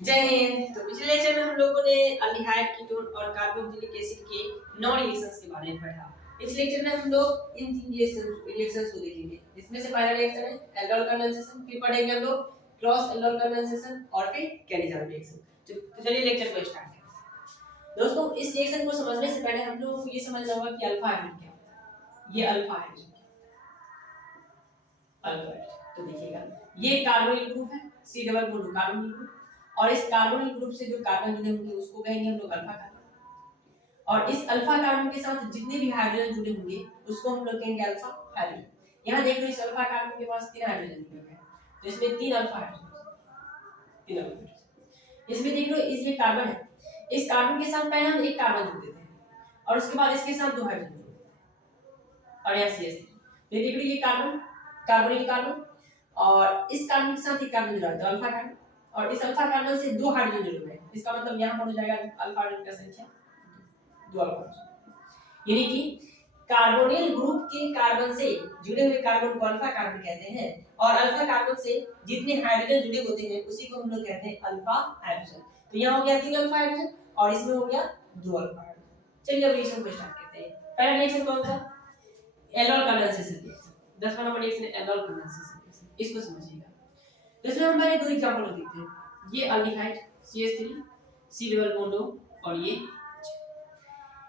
जय हिंद। तो पिछले लेक्चर में हम लोगों ने अल्डिहाइड कीटोन और कार्बोक्सिलिक एसिड के नॉन रिएक्शंस के बारे में पढ़ा। इस लेक्चर में हम लोग इन तीन रिएक्शंस को देखेंगे। इसमें से पहला रिएक्शन है एल्डोल कंडेंसेशन, फिर पढ़ेंगे हम लोग क्रॉस एल्डोल कंडेंसेशन और फिर कैनिजान रिएक्शन। तो चलिए लेक्चर को स्टार्ट करते हैं। दोस्तों, इस रिएक्शन को समझने से पहले हम लोगों को ये समझना होगा कि अल्फा हाइड्रोजन क्या होता है। ये अल्फा हाइड्रोजन तो देखिएगा, ये कार्बोनिल ग्रुप है, C double bond carbonyl group, और इस कार्बोनिल ग्रुप से जो कार्बन जुड़े होंगे उसको कहेंगे हम लोग अल्फा कार्बन, और इस अल्फा कार्बन के साथ जितने भी हाइड्रोजन जुड़े होंगे उसको हम लोग कहेंगे अल्फा हाइड्रोजन। यहाँ देख लो, इस अल्फा कार्बन के पास 3 हाइड्रोजन जुड़े हुए हैं, तो इसमें 3 अल्फा हाइड्रोजन, 3 अल्फा हाइड्रोजन। इसमें देख लो, इस ये कार्बन है, इस कार्बन के साथ पहले हम एक कार्बन जोड़ देते हैं और उसके बाद इसके साथ 2 हाइड्रोजन जोड़ देते हैं, और यहाँ CH3। ये देख लो, ये कार्बन, कार्बोनिल कार्बन, और इस कार्बन के साथ एक कार्बन जुड़ा है तो अल्फा कार्बन, और इस अल्फा कार्बन से 2 हाइड्रोजन जुड़े हुए हैं। इसका मतलब यहाँ पर हो जाएगा अल्फा हाइड्रोजन का संख्या 2 अल्फा हाइड्रोजन। यानी कि कार्बोनिल ग्रुप के कार्बन से जुड़े हुए कार्बन को अल्फा कार्बन कहते हैं, और अल्फा कार्बन से जितने हाइड्रोजन जुड़े होते हैं उसी को हम लोग कहते हैं अल्फा हाइड्रोजन। तो यहाँ हो गया 3 अल्फा हाइड्रोजन और इसमें हो गया 2 अल्फा हाइड्रोजन। चलिए अब रिएक्शन को स्टार्ट करते हैं। पहला रिएक्शन कौन सा? Aldol condensation reaction. 10वां नंबर रिएक्शन है एल्डोल कंडेंसेशन रिएक्शन। इसको समझिएगा। तो इसमें हम पहले 2 एग्जांपल देखते हैं। ये aldehyde CH3 C double bond O, और ये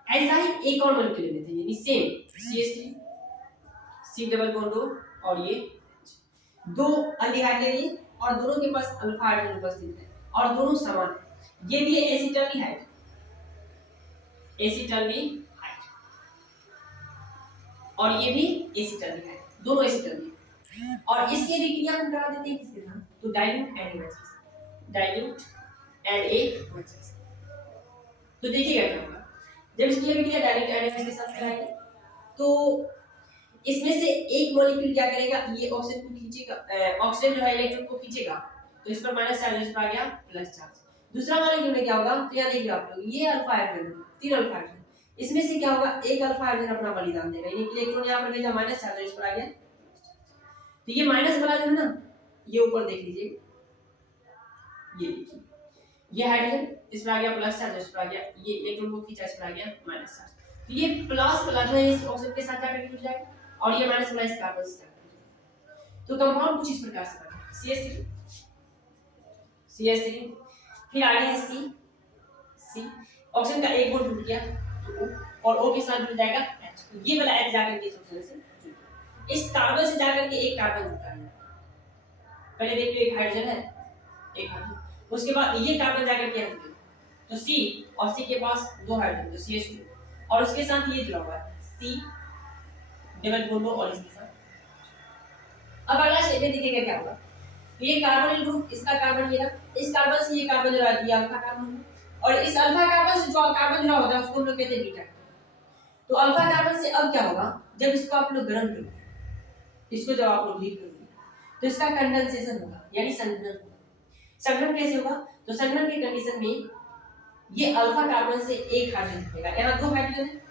ऐसा ही एक और मॉलिक्यूल लेते हैं, यानी same CH3 C double bond O और ये 2 अल्डिहाइड ले लिए और दोनों के पास अल्फा हाइड्रोजन उपस्थित है और दोनों समान है। ये भी है एसिटाल्डिहाइड, एसिटाल्डिहाइड, और ये भी एसिटाल्डिहाइड, दोनों एसिटाल्डिहाइड, और इसके भी क्रिया हम करा देते हैं किसके साथ? तो dilute and H, dilute and H. तो देखिएगा क्या होगा जब इसकी अभिक्रिया डाइल्यूट एंड एच के साथ कराएंगे तो इसमें से एक मॉलिक्यूल क्या करेगा, ये ऑक्सीजन को खींचेगा, ऑक्सीजन जो है इलेक्ट्रॉन को खींचेगा, तो इस पर माइनस चार्ज, इस पर आ गया प्लस चार्ज। दूसरा मॉलिक्यूल में क्या होगा, तो यहाँ देखिए आप लोग, ये अल्फा हाइड्रोजन, 3 अल्फा हाइड्रोजन, इसमें से क्या होगा, एक अल्फा हाइड्रोजन अपना बलिदान देगा, यानी इलेक्ट्रॉन यहाँ पर भेजा माइनस चार्ज, इस पर आ गया। तो ये माइनस वाला जो है ना, ये ऊपर देख लीजिए, ये देखिए, ये हाइड्रोजन इस पर आ गया प्लस चार्ज, इस पर आ गया, ये इलेक्ट्रॉन को खींचा, इस पर आ गया माइनस चार्ज। तो ये प्लस प्लस जो है इस ऑक्सीजन के साथ जाकर जुड़ जाएगा, और ये माइनस वाला इस कार्बन से जाकर जुड़ जाएगा। तो कंपाउंड कुछ इस प्रकार से बनेगा, CH3, फिर आगे है C, ऑक्सीजन का एक बॉन्ड टूट गया तो O, और O के साथ जुड़ जाएगा H, ये वाला H जाकर के इस ऑक्सीजन से जुड़ गया। इस कार्बन से जाकर के एक कार्बन जुड़ता है, पहले देख लो एक हाइड्रोजन है, एक हाइड्रोजन, उसके बाद ये कार्बन जाकर के यहाँ जुड़ेगा, तो C, और C के पास 2 हाइड्रोजन, तो CH2, और उसके साथ ये जुड़ा हुआ है C डबल बॉन्ड और इसके साथ। अब अगला स्टेप में देखिएगा क्या होगा, तो ये कार्बोनिल ग्रुप, इसका कार्बन ये रहा, इस कार्बन से ये कार्बन जुड़ा दिया अल्फा कार्बन, और इस अल्फा कार्बन से जो कार्बन जुड़ा होता है उसको हम लोग कहते हैं बीटा। तो अल्फा कार्बन से अब क्या होगा, जब इसको आप लोग गर्म करोगे, इसको जब आप लोग हीट करोगे तो इसका कंडेंसेशन होगा, यानी संघनन होगा। संघनन कैसे होगा, तो संघनन की कंडीशन में ये अल्फा कार्बन से एक हाइड्रोजन निकलेगा, यहाँ 2 हाइड्रोजन है,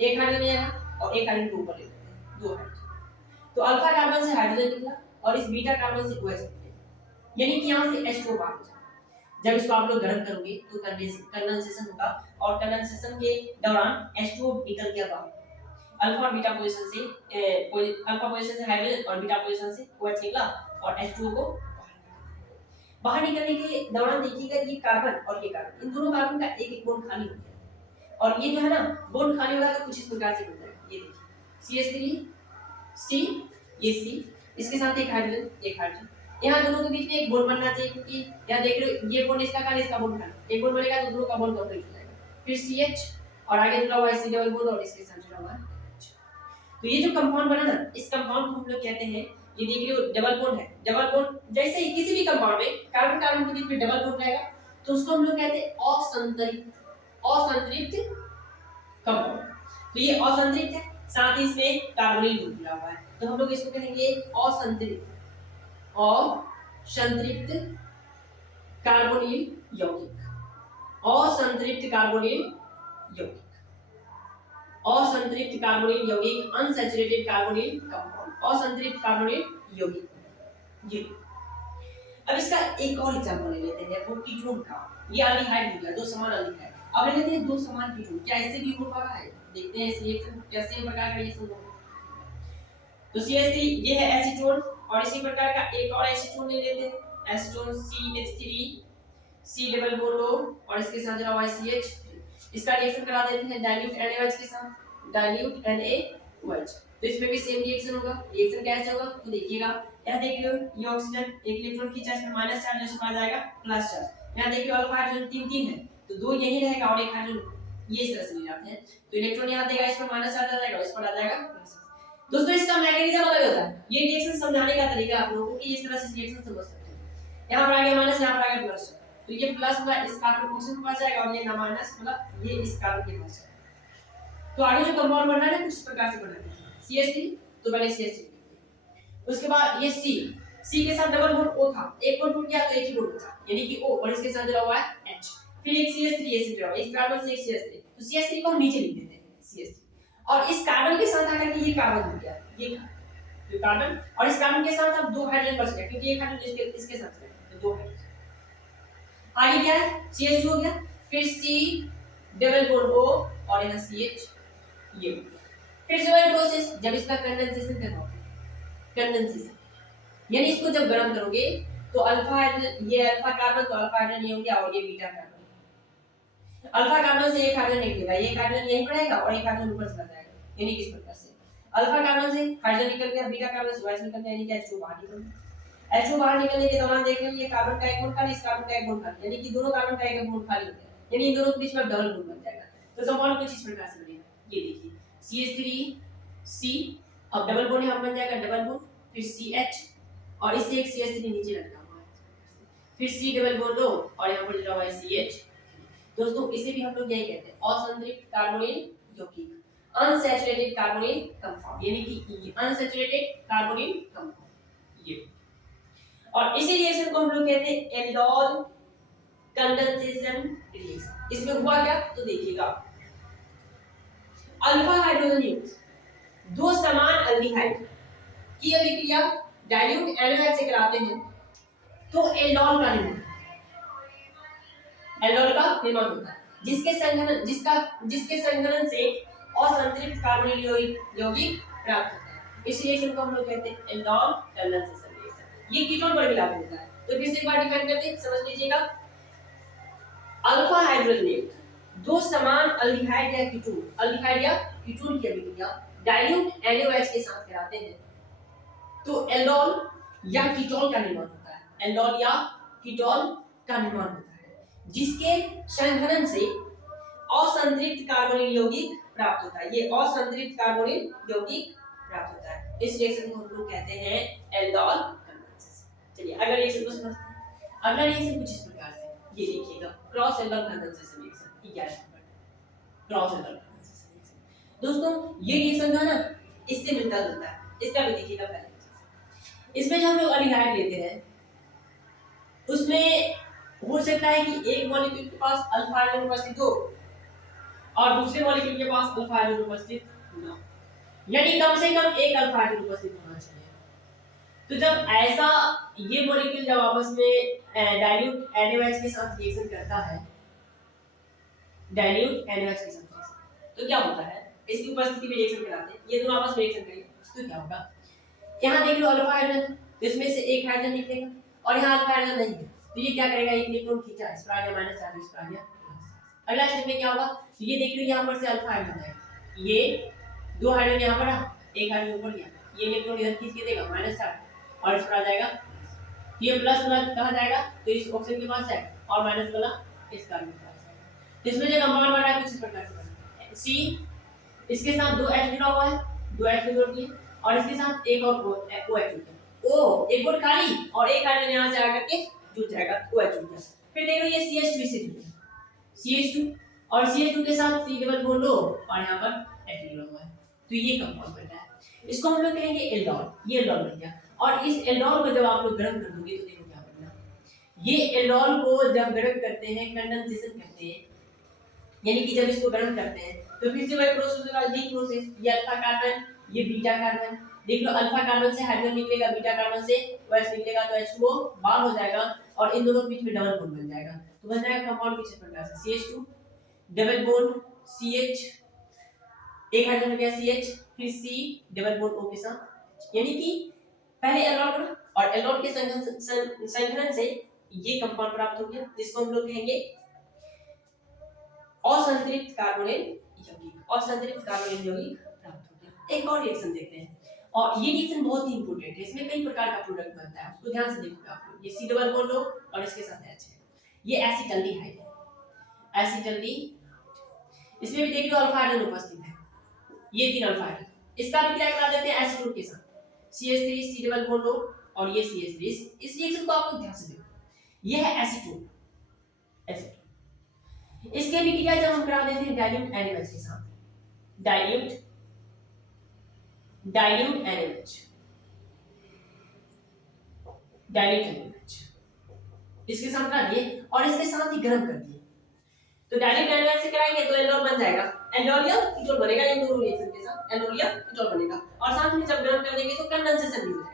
एक हाइड्रोजन यहाँ और एक हाइड्रोजन को ऊपर ले लेते हैं, 2 हाइड्रोजन, तो अल्फा कार्बन से हाइड्रोजन निकला और इस बीटा कार्बन से OH निकलेगा, यानी कि यहाँ से H2O बाहर हो जाएगा। जब इसको आप लोग गर्म करोगे तो कंडेंसेशन होगा, और कंडेंसेशन के दौरान H2O निकल गया बाहर, अल्फा और बीटा पोजीशन से अल्फा पोजीशन से हाइड्रोजन और बीटा पोजीशन से OH निकला, और H2O को बाहर निकलने के दौरान देखिएगा ये कार्बन और ये कार्बन, इन दोनों कार्बन का एक एक बॉन्ड खाली हो गया, और ये जो है ना बॉन्ड खाली होगा तो कुछ इस प्रकार से बन जाएगा, ये देखिए CH3 C, ये C, इसके साथ एक हाइड्रोजन, एक हाइड्रोजन, यहाँ दोनों के बीच में एक बॉन्ड बनना चाहिए, क्योंकि यहाँ देख रहे हो ये बॉन्ड इसका खाली, इसका बॉन्ड खाली, एक बॉन्ड बनेगा तो दोनों का बॉन्ड कंप्लीट हो जाएगा। फिर CH, और आगे जुड़ा हुआ है C डबल बॉन्ड और इसके साथ जुड़ा हुआ है H। तो ये जो कंपाउंड बना ना, इस कंपाउंड को हम लोग कहते हैं, ये देख रहे हो डबल बॉन्ड है, डबल बॉन्ड जैसे ही किसी भी कंपाउंड में कार्बन कार्बन के बीच में डबल बॉन्ड रहेगा तो उसको हम लोग कहते हैं असंतरित, असंतरित कंपाउंड। तो ये असंतरित है, साथ ही इसमें कार्बोनिल ग्रुप जुड़ा हुआ है, तो हम लोग इसको कहेंगे असंतरित, असंतृप्त कार्बोनिल यौगिक, असंतृप्त कार्बोनिल यौगिक, असंतृप्त कार्बोनिल यौगिक, अनसैचुरेटेड कार्बोनिल कंपाउंड, असंतृप्त कार्बोनिल यौगिक। ये अब इसका एक और एग्जांपल ले लेते हैं, वो कीटोन का। ये अल्डिहाइड हो गया, दो समान अल्डिहाइड। अब ले लेते हैं दो समान कीटोन, क्या इससे भी हो पा रहा है? देखते हैं इस रिएक्शन कैसे प्रकार का रिएक्शन होगा। तो CH3 ये है एसीटोन, और इसी प्रकार का एक और एसीटोन ले लेते हैं, acetone CH3 C double bond O, और इसके साथ जुड़ा हुआ है CH। इसका रिएक्शन करा देते हैं डाइल्यूट NaOH के साथ, डाइल्यूट NaOH। तो इसमें भी सेम रिएक्शन होगा। रिएक्शन कैसे होगा तो देखिएगा, यहां देख लो ये ऑक्सीजन एक इलेक्ट्रॉन खींचा, इसमें माइनस चार्ज, इसमें आ जाएगा प्लस चार्ज। यहां देखिए अल्फा हाइड्रोजन 3 है, तो दो यही रहेगा और एक हाइड्रोजन ये इस तरह से ले जाते हैं, तो इलेक्ट्रॉन यहां देगा, इसमें माइनस चार्ज आ जाएगा, इस पर आ जाएगा प्लस। दोस्तों इसका मैकेनिज्म अलग होता है, ये रिएक्शन समझाने का तरीका आप लोगों को कि इस तरह से रिएक्शन समझ सकते हैं। यहां पर आ गया माइनस, यहां पर आ गया प्लस, तो ये प्लस वाला इस कार्बन ऑक्सीजन के पास जाएगा, और ये ना माइनस मतलब ये इस कार्बन के पास जाएगा। तो आगे जो कंपाउंड बनना है कुछ इस प्रकार से बनना है, CH3, तो पहले CH3, उसके बाद ये C के साथ डबल बॉन्ड O था, एक बॉन्ड टूट गया तो एक ही बॉन्ड बचा, यानी कि O, और इसके साथ जुड़ा हुआ है H, फिर एक CH3 ये जुड़ा हुआ है, इस कार्बन से एक CH3, तो CH3 को हम नीचे लिख देते हैं CH3, और इस कार्बन के साथ आकर के ये कार्बन हो गया, ये कार्बन, और इस कार्बन के साथ अब दो हाइड्रोजन बच गया, क्योंकि एक हाइड्रोजन इसके साथ है, तो दो हाइड्रोजन। आगे क्या है, CH2 हो गया, फिर C डबल बॉन्ड O, और यहां CH, ये फिर से वही प्रोसेस, जब इसका कंडेंसेशन करना होगा, कंडेंसेशन यानी इसको जब गर्म करोगे तो अल्फा हाइड्रोजन, ये अल्फा कार्बन, तो अल्फा हाइड्रोजन ये हो गया, और ये बीटा कार्बन। अल्फा कार्बन से एक हाइड्रोजन निकलेगा, ये हाइड्रोजन यहीं पर रहेगा और एक हाइड्रोजन ऊपर चला जाएगा, यानी किस प्रकार से अल्फा कार्बन से हाइड्रोजन निकल गया, बीटा कार्बन से OH निकल गया, यानी कि H2 बाहर निकल गया। H2 बाहर निकलने के दौरान देख लो ये कार्बन का एक बॉन्ड खाली, इस कार्बन का एक बॉन्ड खाली, यानी कि दोनों कार्बन का एक बॉन्ड खाली हो गया, यानी इन दोनों के बीच में डबल बॉन्ड बन जाएगा। तो कंपाउंड कुछ इस प्रकार से बनेगा, ये देखिए CH3C, अब डबल बॉन्ड यहां बन जाएगा, डबल बॉन्ड, फिर CH, और इससे एक CH3 नीचे रखा हुआ है, फिर C डबल बॉन्ड O, और यहां पर जुड़ा हुआ है CH। दोस्तों इसे भी हम लोग यही कहते हैं असंतृप्त कार्बोनिल यौगिक, अनसैचुरेटेड कार्बोनिल कंपाउंड, यानी कि अनसैचुरेटेड कार्बोनिल कंपाउंड ये। और इसी रिएक्शन को हम लोग कहते हैं एल्डोल कंडेंसेशन रिएक्शन। इसमें हुआ क्या तो देखिएगा, अल्फा हाइड्रोजन युक्त दो समान अल्डिहाइड की अभिक्रिया डाइल्यूट NaOH से कराते हैं, तो एल्डोल का निर्माण, एल्डोल का निर्माण होता है, जिसके संघनन से असंतृप्त कार्बोनिल यौगिक प्राप्त होता है। इस रिएक्शन को हम लोग कहते हैं एल्डोल कंडेंसेशन रिएक्शन। ये कीटोन पर भी लागू होता है, तो फिर से एक बार डिफाइन करते हैं, समझ लीजिएगा। अल्फा हाइड्रोजन युक्त दो समान अल्डिहाइड या कीटोन, अल्डिहाइड या कीटोन की अभिक्रिया डाइल्यूट NaOH के साथ कराते हैं, तो एल्डोल या कीटोन का निर्माण होता है, एल्डोल या कीटोन का निर्माण होता है, जिसके संघनन से असंतृप्त कार्बोनिल यौगिक प्राप्त होता है, ये असंतृप्त कार्बोनिल यौगिक प्राप्त होता है। इस रिएक्शन को हम लोग कहते हैं एल्डोल कंडेंसेशन। चलिए अगला रिएक्शन को समझते हैं। अगला रिएक्शन कुछ इस प्रकार से, ये देखिए cross aldol condensation reaction, 11 number cross aldol condensation reaction. दोस्तों ये रिएक्शन जो है ना इससे मिलता जुलता है, इसका भी देखिएगा पहले। इसमें जो हम लोग अल्डिहाइड लेते हैं उसमें हो सकता है कि एक मॉलिक्यूल के पास अल्फा हाइड्रोजन उपस्थित हो और दूसरे मॉलिक्यूल के पास अल्फा हाइड्रोजन उपस्थित ना हो, यानी कम से कम एक अल्फा हाइड्रोजन उपस्थित होना चाहिए। तो जब ऐसा ये मॉलिक्यूल जब आपस में डाइल्यूट NaOH के साथ रिएक्शन करता है, डाइल्यूट NaOH के साथ, तो क्या होता है, इसकी उपस्थिति में रिएक्शन कराते हैं, ये दोनों आपस में रिएक्शन करेंगे, तो क्या होगा, यहाँ देख लो अल्फा हाइड्रोजन, तो इसमें से एक हाइड्रोजन निकलेगा, और यहाँ अल्फा हाइड्रोजन नहीं है, तो ये क्या करेगा, एक इलेक्ट्रॉन खींचा, इस पर आ गया माइनस चार्ज, इस पर आ गया। अगला स्टेप में क्या होगा, तो ये देख लो यहाँ पर से अल्फा हाइड्रोजन है, ये दो हाइड्रोजन यहाँ पर आ, एक हाइड्रोजन ऊपर गया, ये इलेक्ट्रॉन इधर खींच के देगा माइनस चार्ज, और इस पर आ जाएगा, ये प्लस प्लस कहाँ जाएगा, तो इस ऑक्सीजन के पास जाएगा, और माइनस वाला इस कार्बन के पास जाएगा। तो इसमें जो कंपाउंड बन रहा है कुछ इस प्रकार से बना है, C इसके साथ दो H जुड़ा हुआ है, दो H जोड़ दिए, और इसके साथ एक और OH जुड़ गया, O एक बोर्ड खाली और एक हाइड्रोजन यहाँ से आकर के जुड़ जाएगा, OH जुड़ गया। फिर देखो ये CH2 से जुड़ गया, CH2 और CH2 के साथ C डबल बॉन्ड O, और यहाँ पर H जुड़ा हुआ है, तो ये कंपाउंड बन रहा है, इसको हम लोग कहेंगे एल्डोल, ये एल्डोल बन गया। और इस एल्डोल को जब आप लोग गर्म कर दोगे तो देखो क्या बनना, ये एल्डोल को जब गर्म करते हैं, कंडेंसेशन करते हैं, यानी कि जब इसको गर्म करते हैं तो फिर से वही प्रोसेस होगा, ये प्रोसेस, ये अल्फा कार्बन, ये बीटा कार्बन, देख लो अल्फा कार्बन से हाइड्रोजन निकलेगा, बीटा कार्बन से OH निकलेगा तो H2O बार हो जाएगा और इन दोनों के बीच में डबल बॉन्ड बन जाएगा। तो बन जाएगा कंपाउंड किस प्रकार से CH2 डबल बॉन्ड CH, एक हाइड्रोजन हो गया CH, फिर C डबल बॉन्ड O के साथ, यानी कि पहले एल्डोल बना और एल्डोल के संघनन से ये कंपाउंड प्राप्त हो गया जिसको हम लोग कहेंगे असंतृप्त कार्बोनिल यौगिक, असंतृप्त कार्बोनिल यौगिक प्राप्त हो गया। एक और रिएक्शन देखते हैं और ये रिएक्शन बहुत ही इंपॉर्टेंट है, इसमें कई प्रकार का प्रोडक्ट बनता है, उसको ध्यान से देखो आप लोग। ये C डबल बॉन्ड हो और इसके साथ H है, ये एसिटल्डिहाइड है, एसिटल्डिहाइड। इसमें भी देख लो अल्फा हाइड्रोजन उपस्थित है, ये 3 अल्फा हाइड्रोजन, इसका भी क्या करा देते हैं एसीटोन के साथ CH3 C डबल बॉन्ड हो और ये CH3। इस रिएक्शन को आप लोग ध्यान से देखो, ये है एसीटोन, एसीटोन। इसके भी क्रिया जब हम करा देते हैं डाइल्यूट NaOH के साथ, डाइल्यूट NaOH, डाइल्यूट NaOH इसके साथ करा दिए और इसके साथ ही गर्म कर दिए, तो डाइल्यूट NaOH से कराएंगे तो एल्डोल बन जाएगा, एल्डोलियम कीटोन बनेगा इन दोनों रिएक्शन के साथ, एल्डोलियम कीटोन बनेगा और साथ में जब गर्म कर देंगे तो कंडेंसेशन भी हो जाएगा।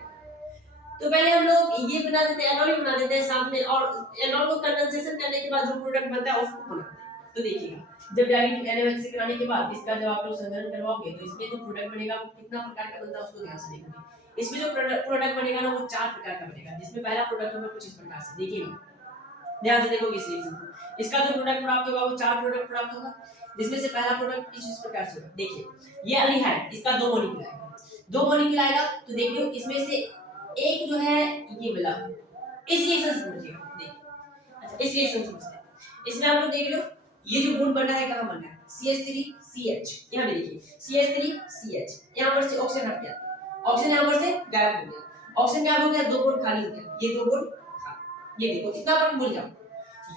तो पहले हम लोग ये बना देते हैं, एल्डोल बना देते हैं साथ में, और एल्डोल को कंडेंसेशन करने के बाद जो प्रोडक्ट बनता है उसको बनाते हैं। तो देखिएगा जब डाइल्यूट NaOH से कराने के बाद इसका जब आप लोग संघनन करवाओगे तो इसमें जो प्रोडक्ट बनेगा वो कितना प्रकार का बनता है उसको ध्यान से देखोगे। इसमें जो प्रोडक्ट बनेगा ना वो 4 प्रकार का बनेगा, जिसमें पहला प्रोडक्ट होगा कुछ इस प्रकार से, देखिएगा ध्यान से देखोगे इस रिएक्शन को। इसका जो प्रोडक्ट प्राप्त होगा वो 4 प्रोडक्ट प्राप्त होगा, जिसमें से पहला प्रोडक्ट इस प्रकार से होगा। देखिए ये अल्डिहाइड, इसका 2 मॉलिक्यूल आएगा, 2 मॉलिक्यूल आएगा तो देख लो इसमें से एक जो है ये मिला, इस रिएक्शन से समझिएगा। देखिए अच्छा इस रिएक्शन से समझते हैं, इसमें आप लोग देख लो ये जो बॉन्ड बना है कहां बना है CH3CH, यहां पे देखिए CH3CH, यहां पर से ऑक्सीजन हट गया, ऑक्सीजन यहां पर से गायब हो गया, ऑक्सीजन गायब हो गया, 2 बॉन्ड खाली हो गया, ये 2 बॉन्ड खाली, ये देखो इतना पर भूल जाओ,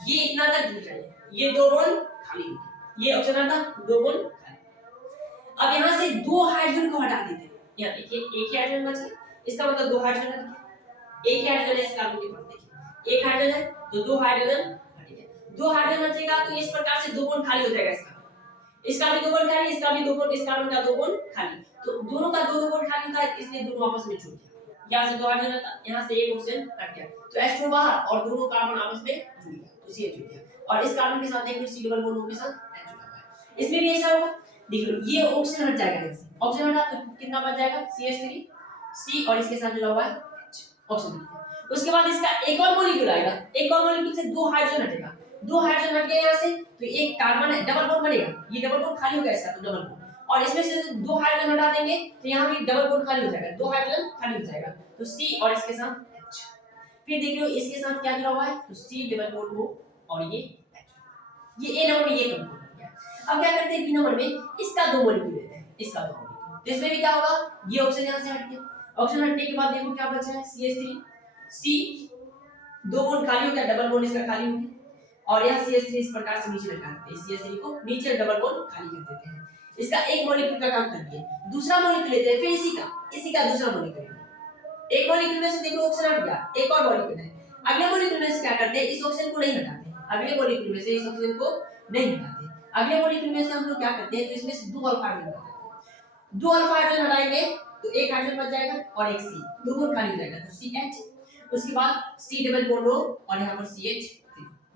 ये इतना तक भूल जाइए, ये 2 बॉन्ड खाली हो गया, ये ऑक्सीजन था 2 बॉन्ड खाली। अब यहां से 2 हाइड्रोजन को हटा देते हैं, यहां देखिए एक ही हाइड्रोजन बचा, इसका मतलब 2 हाइड्रोजन हट गया, एक ही हाइड्रोजन है, इसका आपके पास देखिए एक हाइड्रोजन है तो 2 हाइड्रोजन 2 हाइड्रोजन बचेगा तो इस प्रकार से 2 बॉन्ड खाली हो जाएगा, इसका भी 2 बॉन्ड खाली, इसका भी 2 बॉन्ड, इस कार्बन का 2 बॉन्ड खाली, तो दोनों का 2 बॉन्ड खाली होता है, इसलिए दोनों आपस में जुड़ गया, यहां से 2 हाइड्रोजन था, यहां से एक ऑक्सीजन हट गया तो H2 बाहर और दोनों कार्बन आपस में जुड़ गया तो CH जुड़ गया और इस कार्बन के साथ एक C डबल बॉन्ड के साथ H जुड़ा हुआ है। इसमें भी ऐसा होगा, देख लो ये ऑक्सीजन हट जाएगा, यहां से ऑक्सीजन हटा तो कितना बच जाएगा CH3 C और इसके साथ जुड़ा हुआ है H, ऑक्सीजन। उसके बाद इसका एक और मॉलिक्यूल आएगा, एक और मॉलिक्यूल से 2 हाइड्रोजन हटेगा, 2 हाइड्रोजन हट गया यहां से तो एक कार्बन है, डबल बॉन्ड बनेगा, ये डबल बॉन्ड खाली हो गया इसका तो डबल बॉन्ड, और इसमें से 2 हाइड्रोजन हटा देंगे तो यहां भी डबल बॉन्ड खाली हो जाएगा, 2 हाइड्रोजन खाली हो जाएगा तो C और इसके साथ H। फिर देख लो इसके साथ क्या जुड़ा हुआ है तो C डबल बॉन्ड हो और ये H, ये A नंबर में ये कंपाउंड हो गया। अब क्या करते हैं B नंबर में इसका 2 मॉलिक्यूल लेते हैं, इसका 2 मॉलिक्यूल, तो इसमें भी क्या होगा ये ऑक्सीजन यहां से हट गया, ऑक्सीजन हटने के बाद देखो क्या बचा है CH3 C, 2 बॉन्ड खाली हो गया, डबल बॉन्ड इसका खाली हो गया और यहां CH3 इस प्रकार से नीचे लगा देते हैं, CH3 को नीचे डबल बॉन्ड खाली कर देते हैं, इसका एक मॉलिक्यूल का काम कर दिया, दूसरा मॉलिक्यूल लेते हैं, फिर इसी का दूसरा मॉलिक्यूल, एक मॉलिक्यूल में से देखो ऑक्सीजन हट गया, एक और मॉलिक्यूल है, अगले मॉलिक्यूल में से क्या करते हैं इस ऑक्सीजन को नहीं हटाते, अगले मॉलिक्यूल में से इस ऑक्सीजन को नहीं हटाते, अगले मॉलिक्यूल में से हम लोग क्या करते हैं तो इसमें से 2 अल्फा हाइड्रोजन हटाते हैं, 2 अल्फा हाइड्रोजन हटाएंगे तो एक हाइड्रोजन बच जाएगा और एक C, 2 बॉन्ड खाली हो जाएगा तो CH, उसके बाद C डबल बॉन्ड हो और यहां पर CH,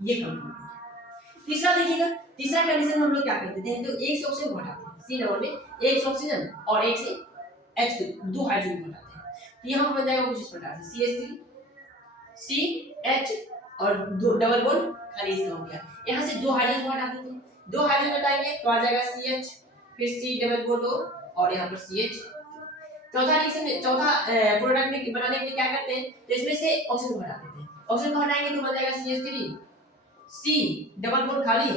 ये कंपाउंड। तीसरा देखिएगा, तीसरा कंडीशन में हम लोग क्या करते हैं तो एक से ऑक्सीजन को हटाते हैं, C नंबर में एक से ऑक्सीजन और एक से H, 2 हाइड्रोजन को हटाते हैं, तो यहां पर बन जाएगा कुछ इस प्रकार से CH3 CH और 2 डबल बॉन्ड खाली इसका हो गया, यहां से 2 हाइड्रोजन को हटा देते हैं, 2 हाइड्रोजन हटाएंगे तो आ जाएगा CH, फिर C डबल बॉन्ड हो और यहां पर CH। चौथा रिएक्शन में, चौथा प्रोडक्ट में बनाने के लिए क्या करते हैं तो इसमें से ऑक्सीजन को हटा देते हैं, ऑक्सीजन को हटाएंगे तो बन जाएगा CH3 C डबल बॉन्ड खाली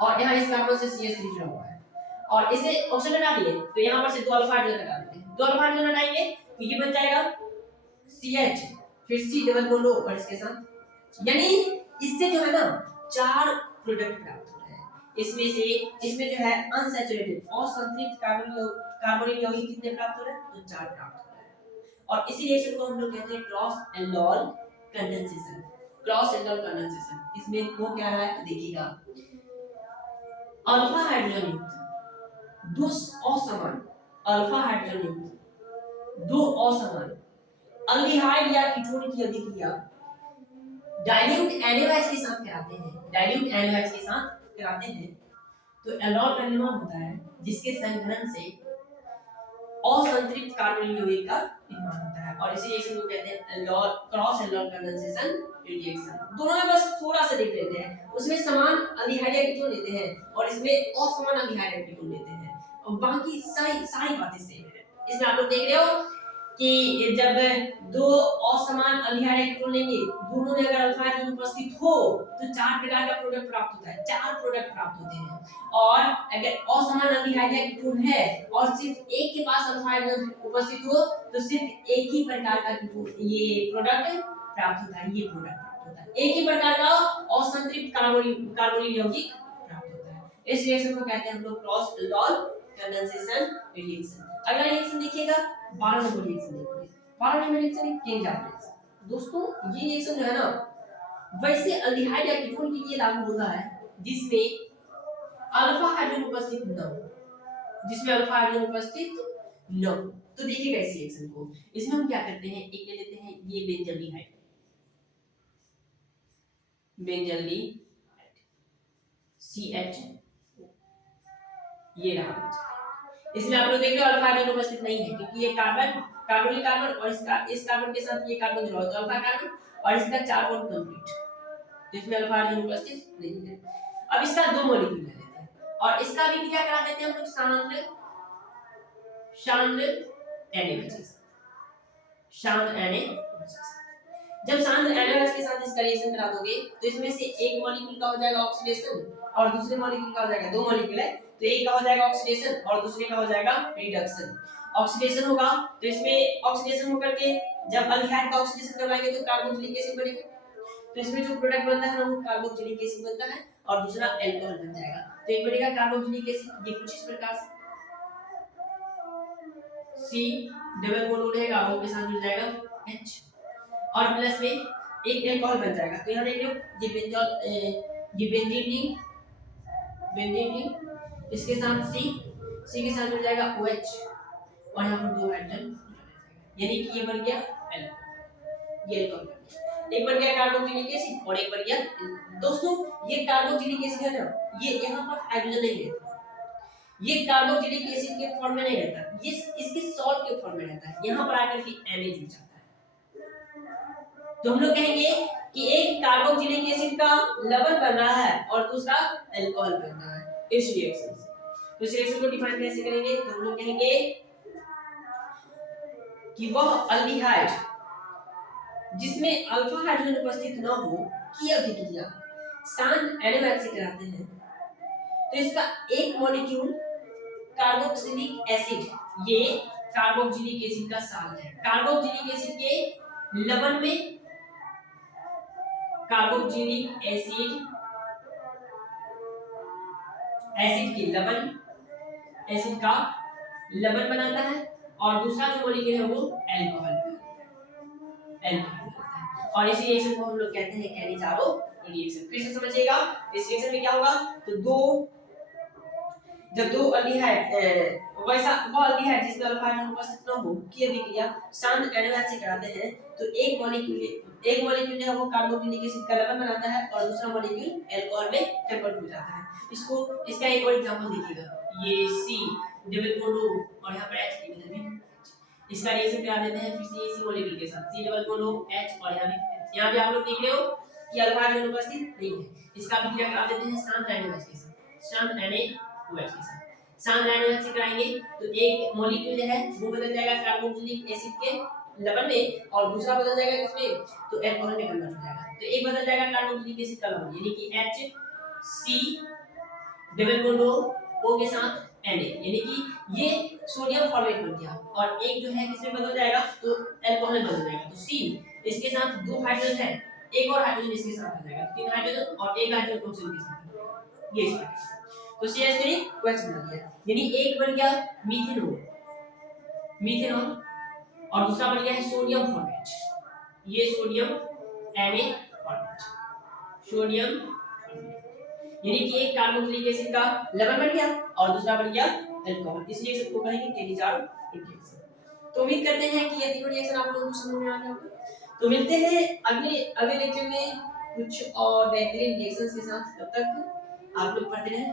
और यहां इस कार्बन से CH3 जुड़ा हुआ है और इसे ऑक्सीजन हटा दिए तो यहां पर से 2 अल्फा हाइड्रोजन हटा देते हैं, 2 अल्फा हाइड्रोजन हटाएंगे तो ये बन जाएगा CH, फिर C डबल बॉन्ड और इसके साथ, यानी इससे जो है ना 4 प्रोडक्ट प्राप्त हो रहे हैं, इसमें जो है अनसैचुरेटेड और असंतृप्त कार्बोनिल यौगिक कितने प्राप्त हो रहे हैं तो 4 प्राप्त हो रहे हैं और इसी रिएक्शन को हम लोग कहते हैं cross aldol condensation, cross aldol condensation. इसमें वो क्या रहा है तो देखिएगा अल्फा हाइड्रोजन युक्त 2 असमान अल्फा हाइड्रोजन युक्त दो असमान अल्डिहाइड या कीटोन की अभिक्रिया डाइल्यूट NaOH के साथ कराते हैं, डाइल्यूट NaOH के साथ कराते हैं तो एल्डोल का निर्माण होता है, जिसके संघनन से असंतृप्त कार्बोनिल यौगिक का निर्माण होता है और इसी रिएक्शन को कहते हैं aldol cross aldol condensation reaction. दोनों में बस थोड़ा सा डिफरेंट लेते हैं, उसमें समान अल्डिहाइड कीटोन लेते हैं और इसमें असमान अल्डिहाइड कीटोन लेते हैं और बाकी सारी बातें सेम है। इसमें आप लोग देख रहे हो कि जब दो असमान अल्डिहाइड कीटोन लेंगे, दोनों में अगर अल्फा हाइड्रोजन उपस्थित हो तो चार प्रकार का प्रोडक्ट प्राप्त होता है, चार प्रोडक्ट प्राप्त होते हैं। और अगर असमान अल्डिहाइड कीटोन है और सिर्फ एक के पास अल्फा हाइड्रोजन उपस्थित हो तो सिर्फ एक ही प्रकार का कीटोन ये प्रोडक्ट प्राप्त होता है, ये प्रोडक्ट प्राप्त होता है, एक ही प्रकार का असंतृप्त कार्बोनिल यौगिक प्राप्त होता है। इस रिएक्शन को कहते हैं हम लोग क्रॉस एल्डोल कंडेंसेशन रिएक्शन। अगला रिएक्शन देखिएगा 12 नंबर रिएक्शन देखिए, 12 नंबर रिएक्शन किंगजार्ड रिएक्शन। दोस्तों ये रिएक्शन जो है ना वैसे अल्डिहाइड या कीटोन के लिए लागू होता है जिसमें अल्फा हाइड्रोजन उपस्थित न हो, जिसमें अल्फा हाइड्रोजन उपस्थित न हो। तो देखिएगा इस रिएक्शन को, इसमें हम क्या करते हैं, एक ले लेते हैं ये बेंजल्डिहाइड, बेंजल्डिहाइड CH ये रहा। इसमें आप लोग देख रहे हो अल्फा हाइड्रोजन उपस्थित नहीं है क्योंकि ये कार्बोनिल कार्बन और इस कार्बन के साथ ये कार्बन जुड़ा तो अल्फा कार्बन और इसका 4 बॉन्ड कंप्लीट, तो इसमें अल्फा हाइड्रोजन उपस्थित नहीं है। अब इसका दो मॉलिक्यूल ले लेते हैं और इसका भी क्या करा देते हैं हम लोग शांत NaOH, शांत NaOH। जब शांत NaOH के साथ इसका रिएक्शन करा दोगे तो इसमें से एक मॉलिक्यूल का हो जाएगा ऑक्सीडेशन और दूसरे मॉलिक्यूल का हो जाएगा, दो मॉलिक्यूल है तो एक का हो जाएगा ऑक्सीडेशन और दूसरे का हो जाएगा रिडक्शन। ऑक्सीडेशन होगा तो इसमें ऑक्सीडेशन होकर के जब अल्डिहाइड का ऑक्सीडेशन करवाएंगे तो कार्बोक्सिलिक एसिड बनेगा, तो इसमें जो प्रोडक्ट बनता है वो कार्बोक्सिलिक एसिड बनता है और दूसरा अल्कोहल बन जाएगा। तो एक बनेगा कार्बोक्सिलिक एसिड, ये कुछ इस प्रकार से C डबल बॉन्ड रहेगा O के साथ जुड़ जाएगा H और प्लस में एक अल्कोहल बन जाएगा। तो यहां देख लो ये बेंजीन इसके साथ C के साथ जुड़ जाएगा OH और यहां पर दो हाइड्रोजन, यानी कि ये बन गया अल्कोहल, ये अल्कोहल बन गया। एक बन गया कार्बोक्सिलिक एसिड और एक बन गया। दोस्तों ये कार्बोक्सिलिक एसिड है ना, ये यहां पर हाइड्रोजन नहीं रहता, ये कार्बोक्सिलिक एसिड के फॉर्म में नहीं रहता, ये इसके सॉल्ट के फॉर्म में रहता है, यहां पर आकर के Na जुड़ जाता है। तो हम लोग कहेंगे कि एक कार्बोक्सिलिक एसिड का लवण बन रहा है और दूसरा अल्कोहल बन रहा है इस रिएक्शन से। तो इस रिएक्शन को डिफाइन कैसे करेंगे, तो हम लोग कहेंगे कि वह अल्डिहाइड जिसमें अल्फा हाइड्रोजन उपस्थित न हो की अभिक्रिया शांत NaOH से कराते हैं तो इसका एक मॉलिक्यूल कार्बोक्सिलिक एसिड, ये कार्बोक्सिलिक एसिड का साल्ट है, कार्बोक्सिलिक एसिड के लवण में कार्बोक्सिलिक एसिड के लवण एसिड का लवण बनाता है और दूसरा जो मॉलिक्यूल है वो अल्कोहल बनाता है और इसी रिएक्शन को हम लोग कहते हैं कैनिजारो रिएक्शन। फिर से समझिएगा इस रिएक्शन में क्या होगा, तो जब दो अल्डिहाइड वैसा वो अल्डिहाइड जिसमें अल्फा हाइड्रोजन उपस्थित न हो की अभिक्रिया शांत NaOH से कराते हैं तो एक मॉलिक्यूल जो है वो कार्बोक्सिलिक एसिड का लवण बनाता है और दूसरा मॉलिक्यूल अल्कोहल में कन्वर्ट हो जाता है। इसका एक और एग्जांपल देखिएगा, ये C डबल बॉन्ड O और यहां पर H की वजह से इसका रिएक्शन करा देते हैं फिर से इसी मॉलिक्यूल के साथ C double bond O H और यहां भी आप लोग देख रहे हो कि अल्फा हाइड्रोजन उपस्थित नहीं है, इसका अभिक्रिया करा देते हैं शांत NaOH के साथ, शांत NaOH के साथ। शांत NaOH से कराएंगे तो एक मॉलिक्यूल है वो बदल जाएगा कार्बोक्सिलिक एसिड के लवण में और दूसरा बदल जाएगा किसमें, तो अल्कोहल में कन्वर्ट हो जाएगा। तो एक बदल जाएगा कार्बोक्सिलिक एसिड का लवण यानी कि HC डबल बॉन्ड O के साथ Na, यानी कि ये सोडियम फॉर्मेट बन गया और एक जो है किसमें बदल जाएगा तो अल्कोहल बदल जाएगा। तो C इसके साथ दो हाइड्रोजन है, एक और हाइड्रोजन इसके साथ आ जाएगा, तीन हाइड्रोजन और एक हाइड्रोजन ऑक्सीजन के साथ, ये इस प्रकार से। तो CH3 OH बना दिया, यानी एक बन गया मीथेनॉल और दूसरा बन गया है सोडियम फॉर्मेट, ये सोडियम Na फॉर्मेट, सोडियम यानी कि एक कार्बोक्सिलिक एसिड का लवण बन गया और दूसरा बन गया अल्कोहल, इसलिए इसको कहेंगे कैनिजारो रिएक्शन। तो उम्मीद करते हैं कि ये तीनों रिएक्शन आप लोगों को समझ में आ गया होगा। तो मिलते हैं अगले लेक्चर में कुछ और बेहतरीन रिएक्शंस के साथ। तब तक आप लोग पढ़ते रहें।